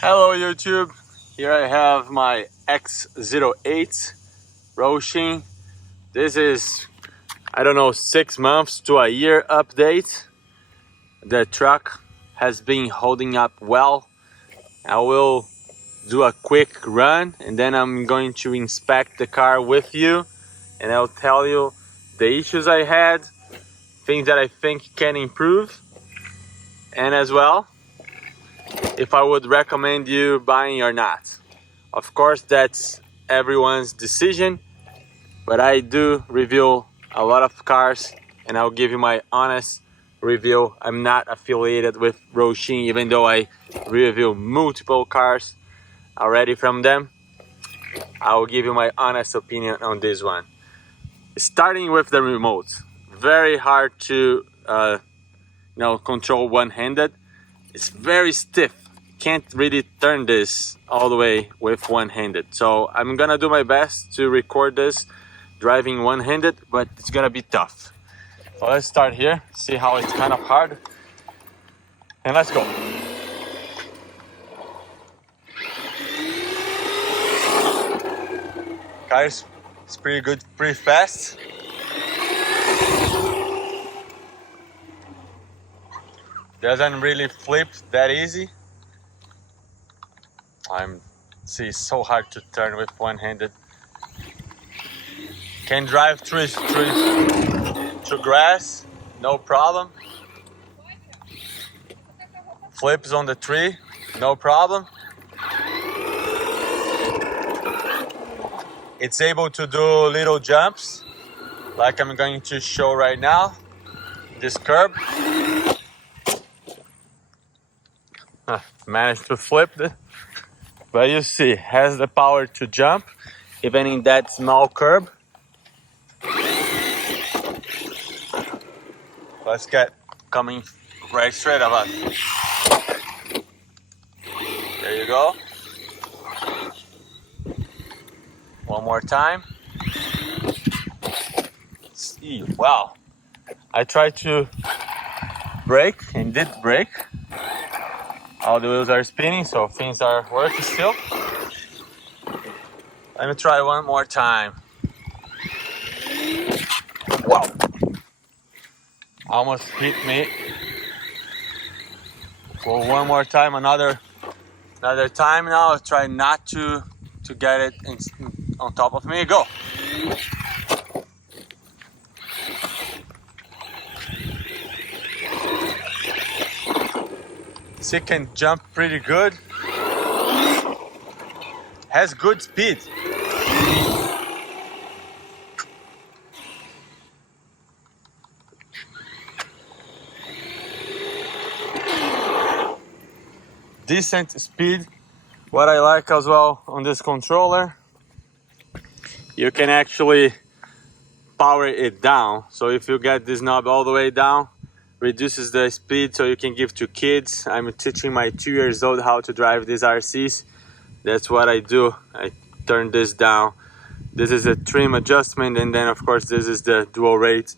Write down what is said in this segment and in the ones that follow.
Hello YouTube, here I have my X08 Hosim. This is, I don't know, 6 months to a year update. The truck has been holding up well. I will do a quick run and then I'm going to inspect the car with you and I'll tell you the issues I had, things that I think can improve, and as well if I would recommend you buying or not. Of course, that's everyone's decision, but I do review a lot of cars and I'll give you my honest review. I'm not affiliated with Hosim, even though I review multiple cars already from them. I will give you my honest opinion on this one. Starting with the remote, very hard to control one-handed. It's very stiff. Can't really turn this all the way with one-handed. So I'm gonna do my best to record this driving one-handed, but it's gonna be tough. So let's start here, see how it's kind of hard, and let's go. Car is pretty good, pretty fast. Doesn't really flip that easy. See, it's so hard to turn with one-handed. Can drive through grass, no problem. Flips on the tree, no problem. It's able to do little jumps, like I'm going to show right now. This curb. Managed to flip it. But you see, has the power to jump, even in that small curb. Let's get coming right straight of us. There you go. One more time. See, wow. I tried to brake and did brake. All the wheels are spinning, so things are working still. Let me try one more time. Wow! Almost hit me. So one more time, another time now. I'll try not to get it on top of me. Go! She can jump pretty good. Has good speed. Decent speed. What I like as well on this controller, you can actually power it down. So if you get this knob all the way down, reduces the speed so you can give to kids. I'm teaching my 2 years old how to drive these RCs. That's what I do. I turn this down. This is a trim adjustment, and then of course this is the dual rate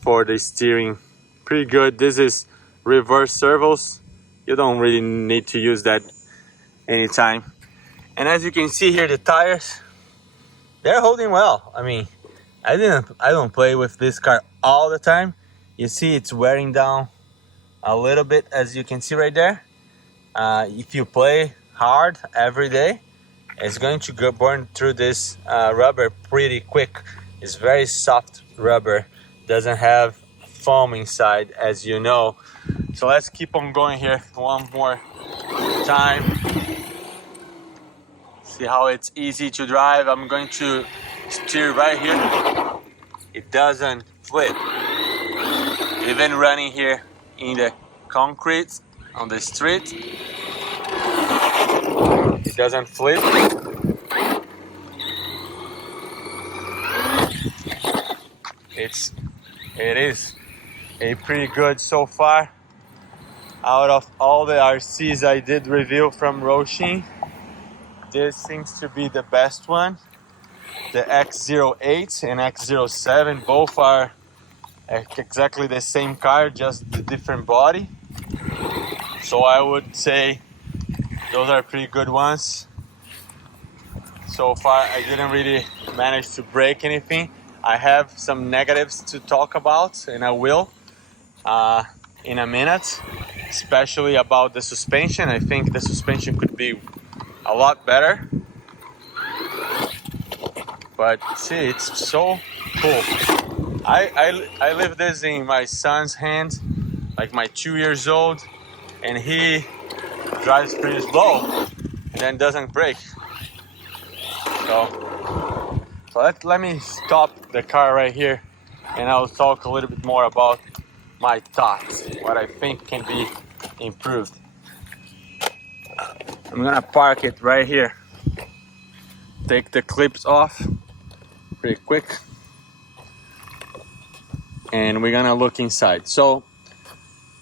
for the steering. Pretty good. This is reverse servos. You don't really need to use that anytime. And as you can see here, the tires, they're holding well. I mean, I don't play with this car all the time. You see it's wearing down a little bit, as you can see right there. If you play hard every day, it's going to go burn through this rubber pretty quick. It's very soft rubber, doesn't have foam inside, as you know. So let's keep on going here one more time. See how it's easy to drive. I'm going to steer right here. It doesn't flip. Even running here in the concrete on the street, it doesn't flip. It is a pretty good so far. Out of all the RCs I did review from Hosim, this seems to be the best one. The X08 and X07 both are exactly the same car, just the different body. So I would say Those are pretty good ones. So far, I didn't really manage to break anything. I have some negatives to talk about, and I will in a minute, especially about the suspension. I think the suspension could be a lot better. But see, it's so cool. I leave this in my son's hands, like my 2 years old, and he drives pretty slow and then doesn't brake. So let me stop the car right here, and I'll talk a little bit more about my thoughts, what I think can be improved. I'm gonna park it right here. Take the clips off pretty quick, and we're gonna look inside. So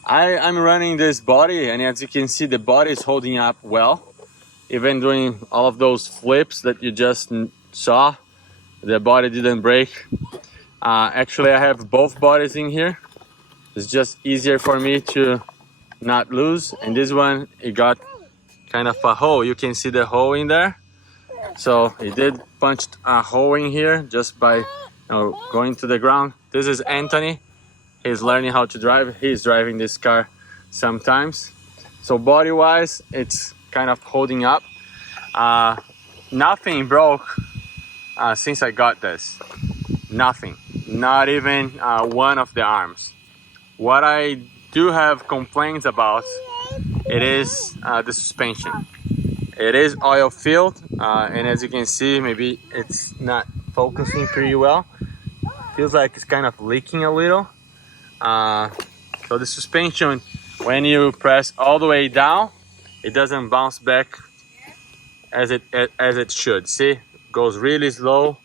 I'm running this body, and as you can see, the body is holding up well. Even doing all of those flips that you just saw, the body didn't break. Actually, I have both bodies in here. It's just easier for me to not lose. And this one, it got kind of a hole. You can see the hole in there. So it did punch a hole in here just by going to the ground. This is Anthony. He's learning how to drive. He's driving this car sometimes. So body-wise, it's kind of holding up. Nothing broke since I got this. Nothing. Not even one of the arms. What I do have complaints about, it is the suspension. It is oil filled, and as you can see, maybe it's not focusing pretty well. Feels like it's kind of leaking a little. So the suspension, when you press all the way down, it doesn't bounce back as it should. See, it goes really slow.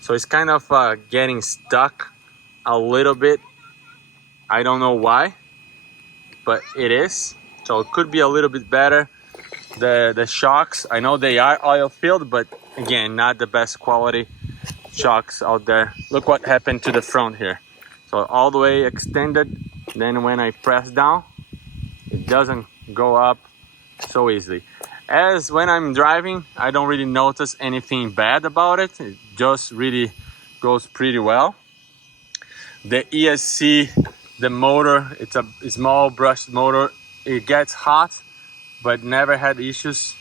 So it's kind of getting stuck a little bit. I don't know why, but it is. So it could be a little bit better. The shocks, I know they are oil filled, but again, not the best quality shocks out there. Look what happened to the front here. So all the way extended. Then when I press down, it doesn't go up so easily. As when I'm driving, I don't really notice anything bad about it. It just really goes pretty well. The ESC, the motor, it's a small brushed motor. It gets hot, but never had issues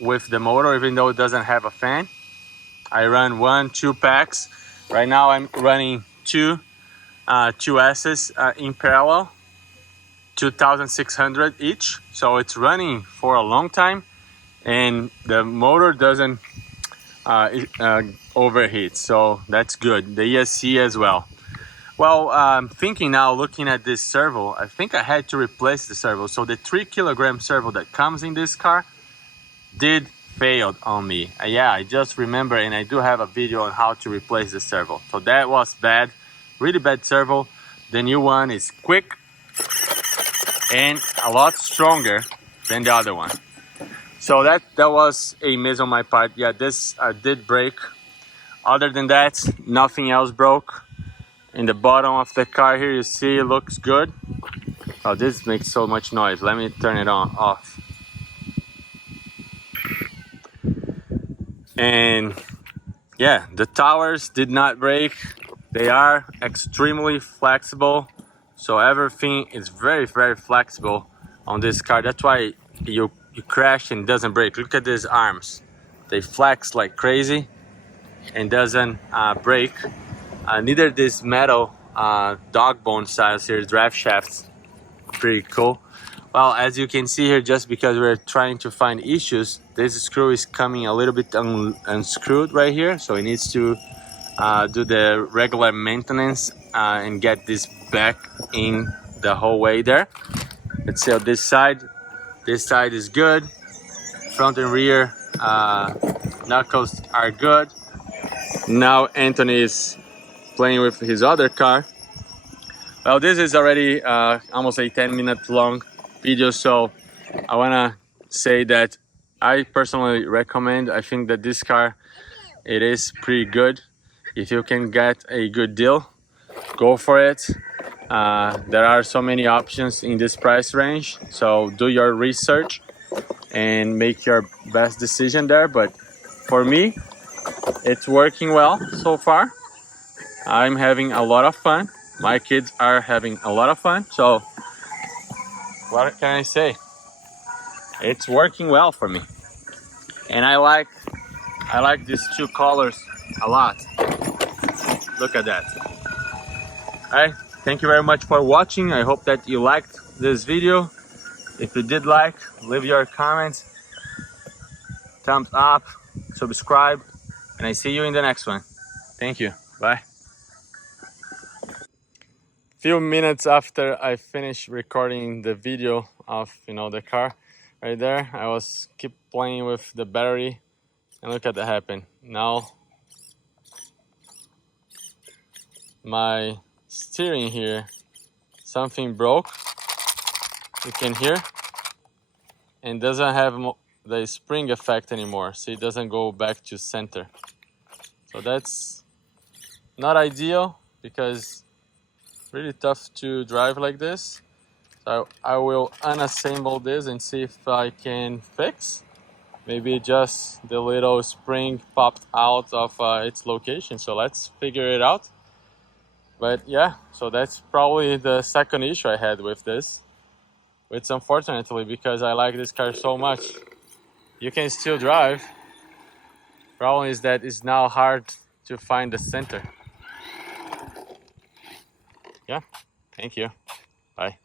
with the motor, even though it doesn't have a fan. I run 1-2 packs. Right now I'm running two S's in parallel. 2,600 each, so it's running for a long time, and the motor doesn't overheat, so that's good. The ESC as well. Well, I'm thinking now, looking at this servo, I think I had to replace the servo. So the 3-kilogram servo that comes in this car did fail on me. Yeah, I just remember, and I do have a video on how to replace the servo. So that was bad, really bad servo. The new one is quick and a lot stronger than the other one. So that was a miss on my part. Yeah, this did break. Other than that, nothing else broke. In the bottom of the car here, you see it looks good. Oh, this makes so much noise. Let me turn it off. And yeah, the towers did not break. They are extremely flexible. So everything is very, very flexible on this car. That's why you crash and it doesn't break. Look at these arms. They flex like crazy and doesn't break. Neither this metal dog bone styles here, draft shafts, pretty cool. Well, as you can see here, just because we're trying to find issues, this screw is coming a little bit unscrewed right here. So it needs to do the regular maintenance and get this back in the whole way there. Let's see on this side. This side is good. Front and rear knuckles are good. Now Anthony is playing with his other car. Well, this is already almost a 10-minute long video, so I wanna say that I personally recommend. I think that this car, it is pretty good. If you can get a good deal, go for it. There are so many options in this price range, so do your research and make your best decision there. But for me, it's working well so far. I'm having a lot of fun. My kids are having a lot of fun. So what can I say? It's working well for me. And I like these two colors a lot. Look at that. Alright, thank you very much for watching. I hope that you liked this video. If you did like, leave your comments, thumbs up, subscribe, and I see you in the next one. Thank you. Bye. Few minutes after I finished recording the video of the car right there, I was keep playing with the battery, and look at that happen. Now my steering here, something broke, you can hear, and doesn't have the spring effect anymore, so it doesn't go back to center. So that's not ideal because really tough to drive like this. So I will unassemble this and see if I can fix. Maybe just the little spring popped out of its location. So let's figure it out. But yeah, so that's probably the second issue I had with this. It's unfortunately because I like this car so much. You can still drive. Problem is that it's now hard to find the center. Yeah, thank you. Bye.